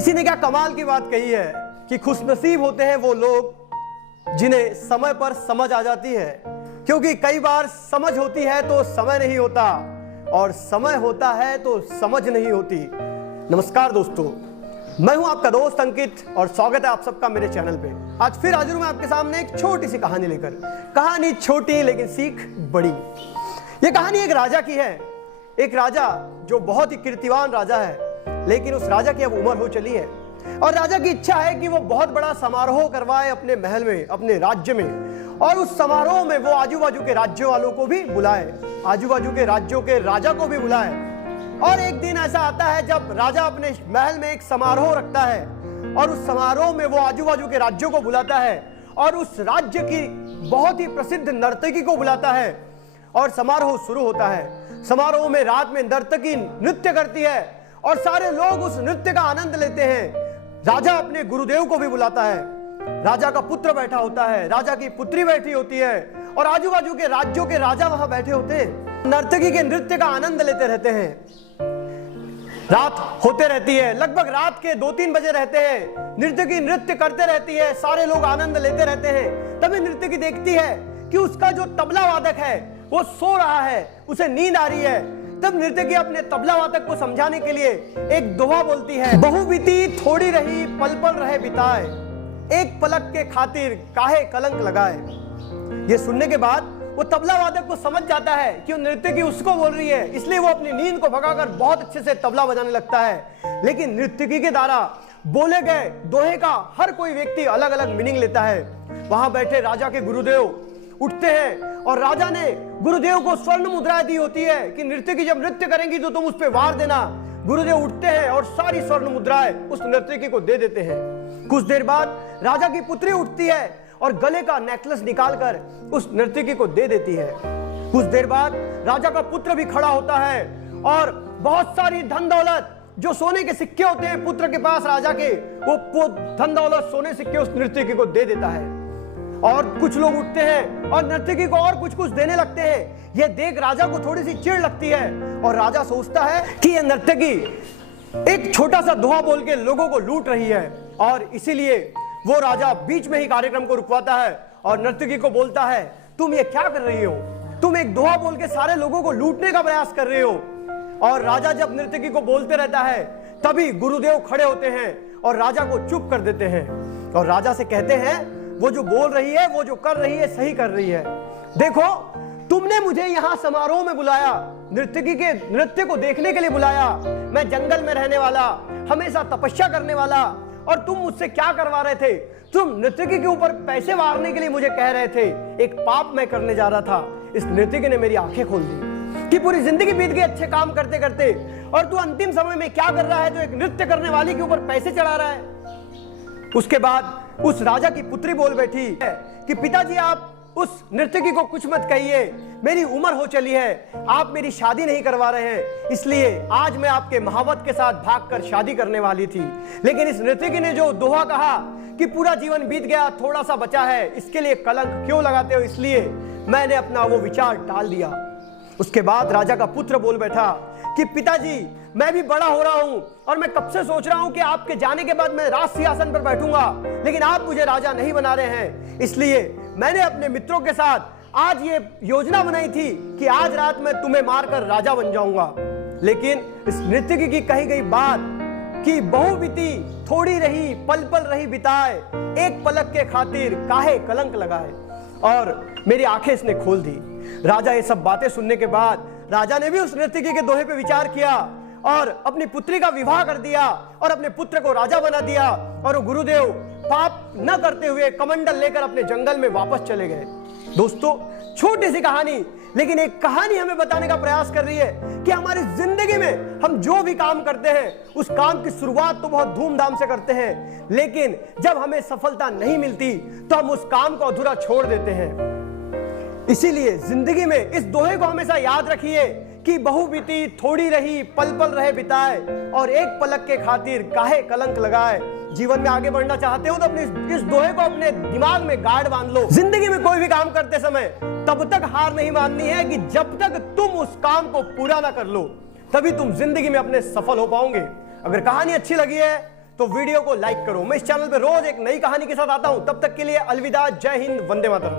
किसी ने क्या कमाल की बात कही है कि खुशनसीब होते हैं वो लोग जिन्हें समय पर समझ आ जाती है, क्योंकि कई बार समझ होती है तो समय नहीं होता और समय होता है तो समझ नहीं होती। नमस्कार दोस्तों, मैं हूं आपका दोस्त अंकित और स्वागत है आप सबका मेरे चैनल पे। आज फिर हाजिर हूं मैं आपके सामने एक छोटी सी कहानी लेकर। कहानी छोटी लेकिन सीख बड़ी। ये कहानी एक राजा की है। एक राजा जो बहुत ही कीर्तिवान राजा है, लेकिन उस राजा की अब उम्र हो चली है और राजा की इच्छा है कि वो बहुत बड़ा समारोह करवाए अपने महल में, अपने राज्य में, और उस समारोह में वो आजू बाजू के राज्यों वालों को भी बुलाए, आजू बाजू के राज्यों के राजा को भी बुलाए। और एक दिन ऐसा आता है जब राजा अपने महल में एक समारोह रखता है और उस समारोह में वो आजू बाजू के राज्यों को बुलाता है और उस राज्य की बहुत ही प्रसिद्ध नर्तकी को बुलाता है और समारोह शुरू होता है। समारोह में रात में नर्तकी नृत्य करती है और सारे लोग उस नृत्य का आनंद लेते हैं। राजा अपने गुरुदेव को भी बुलाता है, राजा का पुत्र बैठा होता है, राजा की पुत्री बैठी होती है और आजू बाजू के राज्यों के राजा वहां बैठे होते हैं, नर्तकी के नृत्य का आनंद लेते रहते हैं। रात होते रहती है, लगभग रात के 2-3 बजे रहते हैं, नर्तकी नृत्य करते रहती है, सारे लोग आनंद लेते रहते हैं। तभी नर्तकी देखती है कि उसका जो तबला वादक है वो सो रहा है, उसे नींद आ रही है। तब नर्तकी अपने तबला वादक को समझाने के लिए एक दोहा बोलती है, बहु बीती थोड़ी रही पल पल रहे बिताए, एक पलक के खातिर काहे कलंक लगाए। ये सुनने के बाद वो तबला वादक को समझ जाता है कि वो नर्तकी उसको बोल रही है, इसलिए वो अपनी नींद को भगाकर बहुत अच्छे से तबला बजाने लगता है। लेकिन नर्तकी के द्वारा बोले गए दोहे का हर कोई व्यक्ति अलग अलग मीनिंग लेता है। वहां बैठे राजा के गुरुदेव उठते हैं और राजा ने गुरुदेव को स्वर्ण मुद्रा दी होती है कि नर्तकी जब नृत्य करेंगी तो तुम उस पे वार देना। गुरुदेव उठते हैं और सारी स्वर्ण मुद्राएं उस नर्तकी को दे देते हैं। कुछ देर बाद राजा की पुत्री उठती है और गले का नेकलेस निकालकर उस नर्तकी को दे देती है। कुछ देर बाद राजा का पुत्र भी खड़ा होता है और बहुत सारी धन दौलत, जो सोने के सिक्के होते हैं पुत्र के पास राजा के, वो धन दौलत सोने सिक्के उस नर्तकी को दे देता है। और कुछ लोग उठते हैं और नर्तकी को और कुछ कुछ देने लगते हैं। यह देख राजा को थोड़ी सी चिढ़ लगती है और राजा सोचता है कि यह नर्तकी एक छोटा सा दोहा बोल के लोगों को लूट रही है, और इसीलिए वो राजा बीच में ही कार्यक्रम को रुकवाता है और नर्तकी को बोलता है, तुम ये क्या कर रही हो? तुम एक दोहा बोल के सारे लोगों को लूटने का प्रयास कर रहे हो। और राजा जब नर्तकी को बोलते रहता है तभी गुरुदेव खड़े होते हैं और राजा को चुप कर देते हैं और राजा से कहते हैं, वो जो बोल रही है, वो जो कर रही है, सही कर रही है। देखो, तुमने मुझे यहाँ समारोह में बुलाया, नर्तकी के नृत्य को देखने के लिए बुलाया। मैं जंगल में रहने वाला, हमेशा तपस्या करने वाला, और तुम मुझसे क्या करवा रहे थे? तुम नर्तकी के ऊपर पैसे वारने के लिए मुझे कह रहे थे। एक पाप मैं करने जा रहा था। इस नर्तकी ने मेरी आंखें खोल दी कि पूरी जिंदगी बीत गई अच्छे काम करते करते, और तू अंतिम समय में क्या कर रहा है? तो एक नृत्य करने वाली के ऊपर पैसे चढ़ा रहा है। उसके बाद उस राजा की पुत्री बोल बैठी है कि पिताजी, आप उस नर्तकी को कुछ मत कहिए, मेरी उम्र हो चली है, आप मेरी शादी नहीं करवा रहे हैं, इसलिए आज मैं आपके महावत के साथ भागकर शादी करने वाली थी। लेकिन इस नर्तकी ने जो दोहा कहा कि पूरा जीवन बीत गया, थोड़ा सा बचा है, इसके लिए कलंक क्यों लगाते हो? इसलिए मैंने अपना वो विचार टाल दिया। उसके बाद राजा का पुत्र बोल बैठा कि पिताजी, मैं भी बड़ा हो रहा हूं और मैं कब से सोच रहा हूं कि आपके जाने के बाद मैं राज सिंहासन पर बैठूंगा, लेकिन आप मुझे राजा नहीं बना रहे हैं। इसलिए मैंने अपने मित्रों के साथ आज ये योजना बनाई थी कि आज रात मैं तुम्हें मारकर राजा बन जाऊंगा। लेकिन इस नर्तकी की कही गई बात कि बहु बीती थोड़ी रही पल पल रही बिताए, एक पलक के खातिर काहे कलंक लगाए, और मेरी आंखें इसने खोल दी। राजा ये सब बातें सुनने के बाद राजा ने भी उस नर्तकी के दोहे पे विचार किया और अपनी पुत्री का विवाह कर दिया और अपने पुत्र को राजा बना दिया, और वो गुरुदेव पाप न करते हुए कमंडल लेकर अपने जंगल में वापस चले गए। दोस्तों, छोटी सी कहानी, लेकिन एक कहानी हमें बताने का प्रयास कर रही है कि हमारी जिंदगी में हम जो भी काम करते हैं उस काम की शुरुआत तो बहुत धूमधाम से करते हैं, लेकिन जब हमें सफलता नहीं मिलती तो हम उस काम को अधूरा छोड़ देते हैं। इसीलिए जिंदगी में इस दोहे को हमेशा याद रखिए कि बहु बीती थोड़ी रही पल पल रहे बिताए, और एक पलक के खातिर काहे कलंक लगाए। जीवन में आगे बढ़ना चाहते हो तो अपने इस दोहे को अपने दिमाग में गार्ड बांध लो। जिंदगी में कोई भी काम करते समय तब तक हार नहीं माननी है कि जब तक तुम उस काम को पूरा ना कर लो, तभी तुम जिंदगी में अपने सफल हो पाओगे। अगर कहानी अच्छी लगी है तो वीडियो को लाइक करो। मैं इस चैनल पे रोज एक नई कहानी के साथ आता हूं। तब तक के लिए अलविदा, जय हिंद, वंदे मातरम।